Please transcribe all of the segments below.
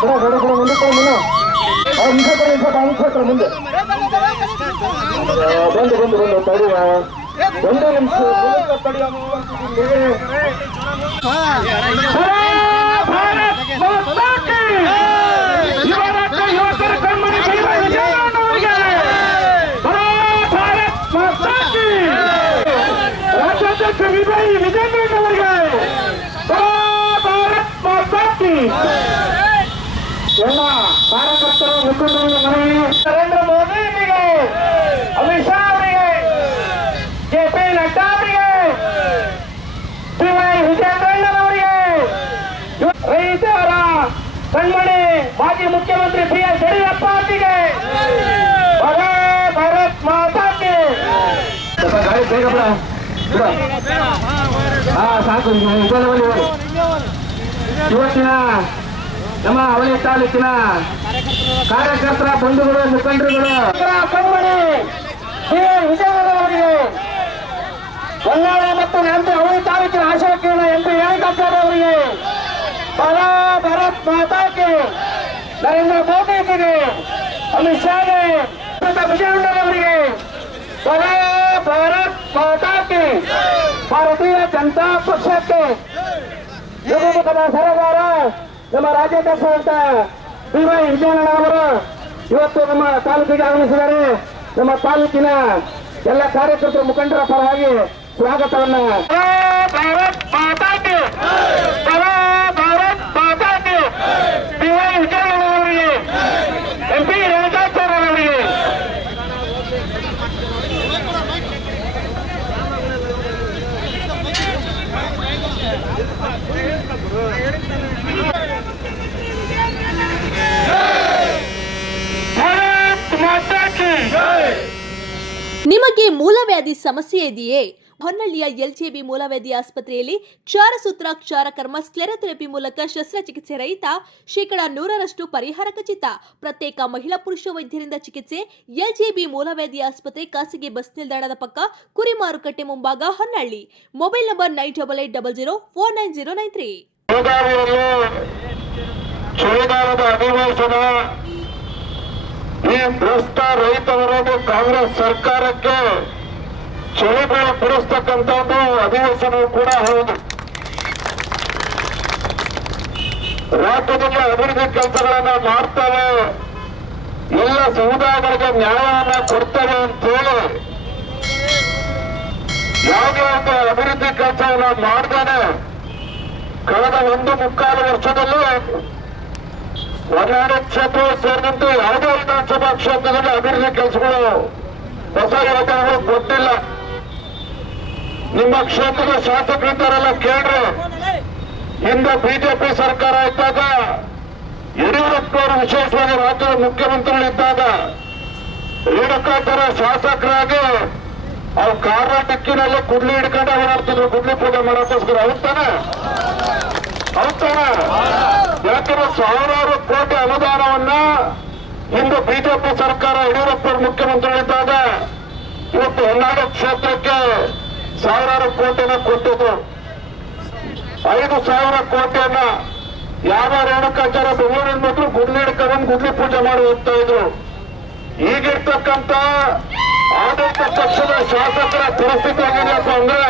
ಬಿಡ ಗಾಡಿ ಬಿಡ ಮುಂದೆ ಕೊಡು ಮುನ್ನ ಅವ್ರು ನಿಮಿಷ ಕೊಡಿ ನಿಮಿಷ ನಿಮಿಷ ಕೊಡಿ ಮುಂದೆ ಆ, ಬಂದು ಬಂದು ಬಂದು ತಡಿಯ ಒಂದೇ ನಿಮಿಷ ಮುಂದೆ ತಡಿಯ ಯುವಕರ ಕಣ್ಮಣಿ ಕೈವಾರ ವಿಜಯನವರಿಗೆ ಭಾರತ್ ಮಾತಾಕಿ ರಾಜ್ಯಾಧ್ಯಕ್ಷ ವಿಜಯ್ ವಿಜಯನವರಿಗೆ ಭಾರತ್ ಮಾತಾಕಿ ಎಲ್ಲ ಕಾರ್ಯಕರ್ತರು ಮುಖಂಡರ ಮೋದಿ ಅವರಿಗೆ ಅಮಿತ್ ಶಾ ಅವರಿಗೆ ಜೆ ಪಿ ನಡ್ಡಾ ಅವರಿಗೆ ಪಿ ವೈ ವಿಜಯೇಂದ್ರಣ್ಣನವರಿಗೆ ರೈತರ ಕಣ್ಮಣಿ ಮಾಜಿ ಮುಖ್ಯಮಂತ್ರಿ ಬಿ ಎಸ್ ಯಡಿಯೂರಪ್ಪ ಅವರಿಗೆ ಭರೇ ಭಾರತ್ ಮಾತಾಕಿ ಗಾಡಿ ಬೇಗ ಹಾ, ಸಾಕು ಇವತ್ತಿನ ನಮ್ಮ ಅವಳಿ ತಾಲೂಕಿನ ಕಾರ್ಯಕರ್ತರ ಬಂಧುಗಳು, ಮುಖಂಡರುಗಳು. ಹೊನ್ನಾಳ ಮತ್ತು ನಂತರ ಅವಳಿ ತಾಲೂಕಿನ ಆಶಾ ಎಂದು ಅವರಿಗೆ. ಬಲ ಭಾರತ್ ಮಾತಾಕೆ ನರೇಂದ್ರ ಮೋದಿಜಿಗೆ ಅಮಿತ್ ಶಾಗೆ ವಿಜಯನಗರವರಿಗೆ ಬಲ ಭಾರತ್ ಮಾತಾಕೆ ಭಾರತೀಯ ಜನತಾ ಪಕ್ಷಕ್ಕೆ. ಯುಗಮುಖದ ಸರ್ಕಾರ ನಮ್ಮ ರಾಜ್ಯಾಧ್ಯಕ್ಷ ವಿಜಯನಗರ ಅವರು ಇವತ್ತು ನಮ್ಮ ತಾಲೂಕಿಗೆ ಆಗಮಿಸಿದ್ದಾರೆ. ನಮ್ಮ ತಾಲೂಕಿನ ಎಲ್ಲ ಕಾರ್ಯಕರ್ತರ ಮುಖಂಡರ ಪರವಾಗಿ ಸ್ವಾಗತವನ್ನ ಭಾರತ್ ಮಾತಾಕ್ಕೆ ಭಾರತ್ ಮಾತಾಕ್ಕೆ ಬಿ ವೈ ವಿಜಯನಗರ ಅವರಿಗೆ ಎಂ ಪಿ ರೇಣುಕಾಚಾರ್ಯ ಅವರಿಗೆ ಭಾರತ್ ಮಾತಾಕ್ಕೆ ನಿಮಗೆ ಮೂಲವ್ಯಾಧಿ ಸಮಸ್ಯೆ ಇದೆಯೇ? ಹೊನ್ನಳ್ಳಿಯ ಎಲ್ಜೆಬಿ ಮೂಲವ್ಯಾಧಿ ಆಸ್ಪತ್ರೆಯಲ್ಲಿ ಕ್ಷಾರಸೂತ್ರ ಕ್ಷಾರಕರ್ಮ ಸ್ಕ್ಲೆರಥೆರಪಿ ಮೂಲಕ ಶಸ್ತ್ರಚಿಕಿತ್ಸೆ ರಹಿತ ಶೇಕಡ ನೂರರಷ್ಟು ಪರಿಹಾರ ಖಚಿತ. ಪ್ರತ್ಯೇಕ ಮಹಿಳಾ ಪುರುಷ ವೈದ್ಯರಿಂದ ಚಿಕಿತ್ಸೆ. ಎಲ್ಜೆಬಿ ಮೂಲವ್ಯಾಧಿ ಆಸ್ಪತ್ರೆ ಖಾಸಗಿ ಬಸ್ ನಿಲ್ದಾಣದ ಪಕ್ಕ ಕುರಿ ಮಾರುಕಟ್ಟೆ ಮುಂಭಾಗ Honnalli. Mobile number nine double eight double zero four nine zero nine three. ಈ ಭ್ರಷ್ಟ ರೈತ ವಿರೋಧಿ ಕಾಂಗ್ರೆಸ್ ಸರ್ಕಾರಕ್ಕೆ ಚಳಿಗಾಲ ಬಿಡಿಸ್ತಕ್ಕಂಥದ್ದು ಅಧಿವೇಶನವೂ ಕೂಡ ಹೌದು. ರಾಜ್ಯದಲ್ಲಿ ಅಭಿವೃದ್ಧಿ ಕೆಲಸಗಳನ್ನ ಮಾಡ್ತವೆ. ಎಲ್ಲ ಸಮುದಾಯಗಳಿಗೆ ನ್ಯಾಯವನ್ನ ಕೊಡ್ತವೆ ಅಂತೇಳಿ ಯಾವುದೇ ಒಂದು ಅಭಿವೃದ್ಧಿ ಕೆಲಸವನ್ನ ಮಾಡ್ದೇನೆ ಕಳೆದ ಒಂದು ಮುಕ್ಕಾಲು ವರ್ಷದಲ್ಲಿ ಹೊರನಾಡು ಕ್ಷೇತ್ರ ಸೇರಿದಂತೆ ಯಾವುದೇ ವಿಧಾನಸಭಾ ಕ್ಷೇತ್ರದಲ್ಲಿ ಅಭಿವೃದ್ಧಿ ಕೆಲಸಗಳು ಹೊಸ ಯೋಜನೆಗಳು ಕೊಟ್ಟಿಲ್ಲ. ನಿಮ್ಮ ಕ್ಷೇತ್ರದ ಶಾಸಕರಿದ್ದಾರಲ್ಲ ಕೇಳ್ರಿ. ಹಿಂದೆ ಬಿಜೆಪಿ ಸರ್ಕಾರ ಇದ್ದಾಗ ಯಡಿಯೂರಪ್ಪನವರು ವಿಶೇಷವಾಗಿ ರಾಜ್ಯದ ಮುಖ್ಯಮಂತ್ರಿಗಳಿದ್ದಾಗ ರೇಣುಕಾಚಾರ ಶಾಸಕರಾಗಿ ಅವ್ರು ಕಾರ್ನ ಟಿಕ್ಕಿನಲ್ಲಿ ಕುಡ್ಲಿ ಹಿಡ್ಕೊಂಡು ಓಡಾಡ್ತಿದ್ರು. ಕುಡ್ಲಿ ಪೂಜೆ ಮಾಡೋಕ್ಕೋಸ್ಕರ. ಅವ್ತಾನೆ ತಾನೆ? ಹೌದ್ ತಾನೆ ಯಾಕಂದ್ರೆ ಸಾವಿರಾರು ಕೋಟಿ ಅನುದಾನವನ್ನ ಇಂದು ಬಿಜೆಪಿ ಸರ್ಕಾರ ಯಡಿಯೂರಪ್ಪ ಮುಖ್ಯಮಂತ್ರಿಗಳಿದ್ದಾಗ ಇವತ್ತು ಹೊನ್ನಾಡು ಕ್ಷೇತ್ರಕ್ಕೆ ಸಾವಿರಾರು ಕೋಟಿನ ಕೊಟ್ಟಿದ್ರು. ಐದು ಸಾವಿರ ಕೋಟಿಯನ್ನ ಯಾವ ರೇಣುಕಾಚಾರ ಬೆಂಗಳೂರಿನ ಮಕ್ಕಳು ಗುಡ್ಲಿ ಹಿಡ್ಕೊಂಡು ಗುಡ್ಲಿ ಪೂಜೆ ಮಾಡಿ ಹೋಗ್ತಾ ಇದ್ರು. ಈಗಿರ್ತಕ್ಕಂತ ಆಡಳಿತ ಪಕ್ಷದ ಶಾಸಕರ ಪರಿಸ್ಥಿತಿ ಏನಿದೆಯಪ್ಪ ಅಂದ್ರೆ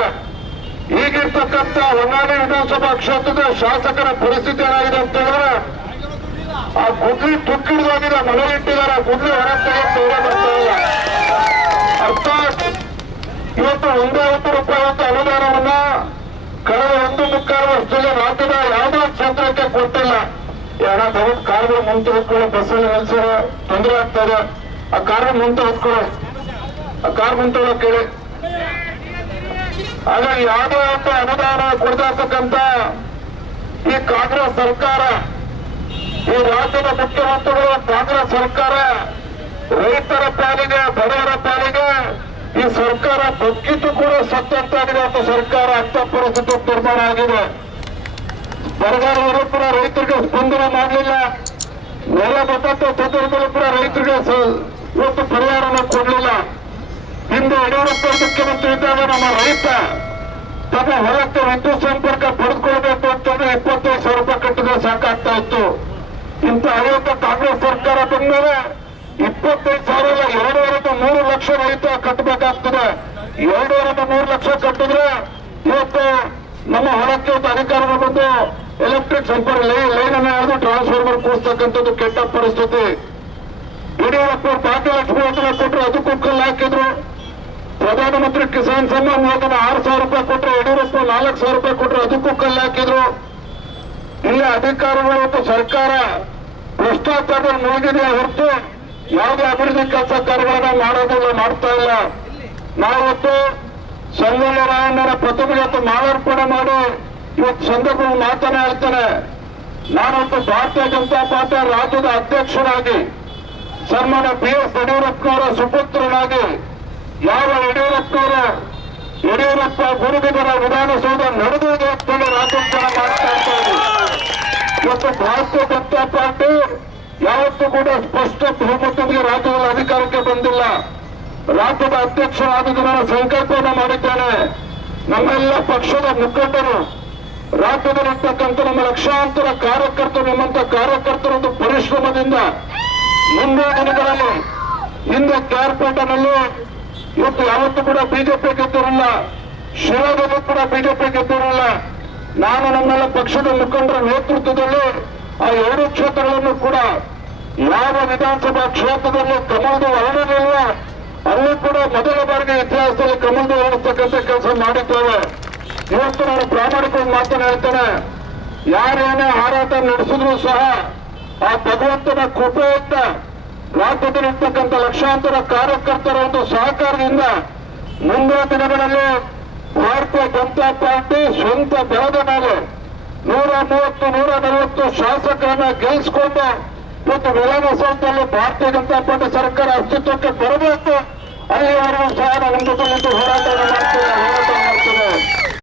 ಈಗಿರ್ತಕ್ಕಂತ ಹೊನ್ನಾಳಿ ವಿಧಾನಸಭಾ ಕ್ಷೇತ್ರದ ಶಾಸಕರ ಪರಿಸ್ಥಿತಿ ಏನಾಗಿದೆ ಅಂತ ಹೇಳಿದ್ರೆ, ಆ ಗುಡ್ಲಿ ತುಕ್ಕಿಡ್ದೋಗಿದೆ ಮನೆ ಇಟ್ಟಿದ್ದಾರೆ ಗುಡ್ಲಿ ಹೊರಗೆ ಬರ್ತಾ ಇಲ್ಲ ಅರ್ಥಾತ್ ಇವತ್ತು ಒಂದೈವತ್ತು ರೂಪಾಯಿ ಅಂತ ಅನುದಾನವನ್ನ ಕಳೆದ ಒಂದು ಮುಕ್ಕಾಲು ವರ್ಷದಲ್ಲಿ ರಾಜ್ಯದ ಯಾವುದೇ ಕ್ಷೇತ್ರಕ್ಕೆ ಕೊಟ್ಟಿಲ್ಲ. ಯಾರ ತಗೊಂಡು ಕಾರ್ಗಳು ಮುಂದೆ ಹೊತ್ಕೊಳ್ಳೋ ಬಸ್ಸಲ್ಲಿ ನಿಲ್ಸಿರೋ ತೊಂದರೆ ಆಗ್ತಾ ಇದೆ. ಆ ಕಾರ್ ಮುಂದೆ ಹೊತ್ಕೊಳ್ಳೋ ಆ ಕಾರ್ ಮುಂದೆ ಕೇಳಿ. ಹಾಗಾಗಿ ಯಾವುದೇ ಅಂತ ಅನುದಾನ ಕೊಡ್ತಾ ಇರ್ತಕ್ಕಂಥ ಈ ಕಾಂಗ್ರೆಸ್ ಸರ್ಕಾರ, ಈ ರಾಜ್ಯದ ಮುಖ್ಯಮಂತ್ರಿಗಳು, ಕಾಂಗ್ರೆಸ್ ಸರ್ಕಾರ, ರೈತರ ಪಾಲಿಗೆ, ಬಡವರ ಪಾಲಿಗೆ ಈ ಸರ್ಕಾರ ಬಗ್ಗಿದ್ದು ಕೂಡ ಸತ್ತಂತಾಗಿದೆ ಅಂತ ಸರ್ಕಾರ ಅಂತ ಪರಿಸ್ಥಿತಿ ನಿರ್ಮಾಣ ಆಗಿದೆ. ಬರಗಾಲ ಕೂಡ ರೈತರಿಗೆ ಸ್ಪಂದನೆ ಮಾಡಲಿಲ್ಲ. ನೆಲ ಬಟ್ಟಂತ ಸಂದರ್ಭದಲ್ಲೂ ಕೂಡ ರೈತರಿಗೆ ಇವತ್ತು ಪರಿಹಾರನ ಕೊಡಲಿಲ್ಲ. ಹಿಂದೆ ಯಡಿಯೂರಪ್ಪ ಮುಖ್ಯಮಂತ್ರಿ ಇದ್ದಾಗ ನಮ್ಮ ರೈತ ತಮ್ಮ ಹೊಲಕ್ಕೆ ವಿದ್ಯುತ್ ಸಂಪರ್ಕ ಪಡೆದುಕೊಳ್ಬೇಕು ಅಂತಂದ್ರೆ ಇಪ್ಪತ್ತೈದು ಸಾವಿರ ರೂಪಾಯಿ ಕಟ್ಟಿದ್ರೆ ಸಾಕಾಗ್ತಾ ಇತ್ತು. ಇಂಥ ಅನೇಕ ಕಾಂಗ್ರೆಸ್ ಸರ್ಕಾರ ಬಂದ್ಮೇಲೆ ಇಪ್ಪತ್ತೈದು ಸಾವಿರ ಎರಡೂವರೆ ಮೂರು ಲಕ್ಷ ರೈತ ಕಟ್ಟಬೇಕಾಗ್ತದೆ. ಎರಡೂವರೆ ಮೂರು ಲಕ್ಷ ಕಟ್ಟಿದ್ರೆ ಇವತ್ತು ನಮ್ಮ ಹೊಲಕ್ಕೆ ಅಧಿಕಾರಿಗಳು ಬಂದು ಎಲೆಕ್ಟ್ರಿಕ್ ಸಂಪರ್ಕ ಲೈನ್ ಅನ್ನು ಹಿಡಿದು ಟ್ರಾನ್ಸ್ಫಾರ್ಮರ್ ಕೂಡಿಸ್ತಕ್ಕಂಥದ್ದು ಕೆಟ್ಟ ಪರಿಸ್ಥಿತಿ. ಯಡಿಯೂರಪ್ಪ ಭಾಗ್ಯಲಕ್ಷ್ಮಿ ಯೋಜನೆ ಕೊಟ್ಟರು ಅದಕ್ಕೂ ಕಲ್ಲು ಹಾಕಿದ್ರು. ಪ್ರಧಾನಮಂತ್ರಿ ಕಿಸಾನ್ ಸಮ್ಮಾನ್ ಯೋಜನೆ ಆರು ಸಾವಿರ ರೂಪಾಯಿ ಕೊಟ್ಟರೆ ಯಡಿಯೂರಪ್ಪ ನಾಲ್ಕು ಸಾವಿರ ರೂಪಾಯಿ ಕೊಟ್ಟರು ಅದಕ್ಕೂ ಕಲ್ಲು ಹಾಕಿದ್ರು. ಇಲ್ಲಿ ಅಧಿಕಾರಿಗಳು ಮತ್ತು ಸರ್ಕಾರ ಭ್ರಷ್ಟಾಚಾರ ಮುಳುಗಿದೆ ಹೊರತು ಯಾವುದೇ ಅಭಿವೃದ್ಧಿ ಕೆಲಸ ಕಾರ್ಯಗಳನ್ನ ಮಾಡೋದಿಲ್ಲ, ಮಾಡ್ತಾ ಇಲ್ಲ. ನಾವತ್ತು ಸಂಗೊಳ್ಳಿ ರಾಯಣ್ಣರ ಅಥವಾ ಮಾಲಾರ್ಪಣೆ ಮಾಡಿ ಇವತ್ತು ಸಂದರ್ಭದಲ್ಲಿ ಮಾತನ್ನ ಹೇಳ್ತೇನೆ. ನಾನೊಂದು ಭಾರತೀಯ ಜನತಾ ಪಾರ್ಟಿಯ ರಾಜ್ಯದ ಅಧ್ಯಕ್ಷರಾಗಿ, ಸನ್ಮಾನ್ಯ ಬಿ ಎಸ್ ಯಡಿಯೂರಪ್ಪನವರ ಸುಪುತ್ರನಾಗಿ ಯಾವ ಯಡಿಯೂರಪ್ಪರ, ಯಡಿಯೂರಪ್ಪ ಗುರುಗಿದರ ವಿಧಾನಸೌಧ ನಡೆದು ಅಂತೇಳಿ ರಾಜ್ಯೋತ್ಸವ ಮಾಡ್ತಾ ಇದ್ದಾರೆ ಇವತ್ತು ಭಾರತೀಯ ಜನತಾ ಪಾರ್ಟಿ ಯಾವತ್ತೂ ಕೂಡ ಸ್ಪಷ್ಟ ಬಹುಮತಕ್ಕೆ ರಾಜ್ಯದಲ್ಲಿ ಅಧಿಕಾರಕ್ಕೆ ಬಂದಿಲ್ಲ. ರಾಜ್ಯದ ಅಧ್ಯಕ್ಷರಾದ ನಾನು ಸಂಕಲ್ಪವನ್ನು ಮಾಡಿದ್ದೇನೆ. ನಮ್ಮೆಲ್ಲ ಪಕ್ಷದ ಮುಖಂಡರು, ರಾಜ್ಯದಲ್ಲಿರ್ತಕ್ಕಂಥ ನಮ್ಮ ಲಕ್ಷಾಂತರ ಕಾರ್ಯಕರ್ತರು ನಿಮ್ಮಂತ ಕಾರ್ಯಕರ್ತರೊಂದು ಪರಿಶ್ರಮದಿಂದ ಮುಂದಿನ ದಿನಗಳಲ್ಲಿ ಹಿಂದೆ ಕ್ಯಾರ್ಪೇಟನಲ್ಲಿ ಇವತ್ತು ಯಾವತ್ತೂ ಕೂಡ ಬಿಜೆಪಿ ಗೆದ್ದಿರಲ್ಲ ಶಿರಾದಲ್ಲೂ ಕೂಡ ಬಿಜೆಪಿ ಗೆದ್ದಿರಲ್ಲ. ನಾನು ನಮ್ಮೆಲ್ಲ ಪಕ್ಷದ ಮುಖಂಡರ ನೇತೃತ್ವದಲ್ಲಿ ಆ ಎರಡು ಕ್ಷೇತ್ರಗಳನ್ನು ಕೂಡ ಯಾವ ವಿಧಾನಸಭಾ ಕ್ಷೇತ್ರದಲ್ಲಿ ಕಮಲದ ವರ್ಣನಿಲ್ಲ ಅಲ್ಲಿ ಕೂಡ ಮೊದಲ ಬಾರಿಗೆ ಇತಿಹಾಸದಲ್ಲಿ ಕಮಲದ ಹೊರಡ್ತಕ್ಕಂಥ ಕೆಲಸ ಮಾಡಿದ್ದೇವೆ. ಇವತ್ತು ನಾನು ಪ್ರಾಮಾಣಿಕವಾಗಿ ಮಾತನಾಡ್ತೇನೆ ಯಾರೇನೇ ಹಾರಾಟ ನಡೆಸಿದ್ರು ಸಹ ಆ ಭಗವಂತನ ಕೃಪೆಯಿಂದ ರಾಜ್ಯದಲ್ಲಿರ್ತಕ್ಕಂಥ ಲಕ್ಷಾಂತರ ಕಾರ್ಯಕರ್ತರ ಒಂದು ಸಹಕಾರದಿಂದ ಮುಂದಿನ ದಿನಗಳಲ್ಲಿ ಭಾರತೀಯ ಜನತಾ ಪಾರ್ಟಿ ಸ್ವಂತ ಬೆಳೆದ ಮೇಲೆ ನೂರ ಮೂವತ್ತು, ನೂರ ನಲವತ್ತು ಶಾಸಕರನ್ನ ಗೆಲ್ಲಿಸಿಕೊಂಡು ಇವತ್ತು ವಿಧಾನಸೌಧದಲ್ಲಿ ಭಾರತೀಯ ಜನತಾ ಪಾರ್ಟಿ ಸರ್ಕಾರ ಅಸ್ತಿತ್ವಕ್ಕೆ ಬರಬೇಕು. ಅಲ್ಲಿವರೆಗೂ ಸಹ ನಾವು ನಿಂತು ಹೋರಾಟ ಮಾಡ್ತೇವೆ ಹೋರಾಟ ಮಾಡ್ತೇವೆ.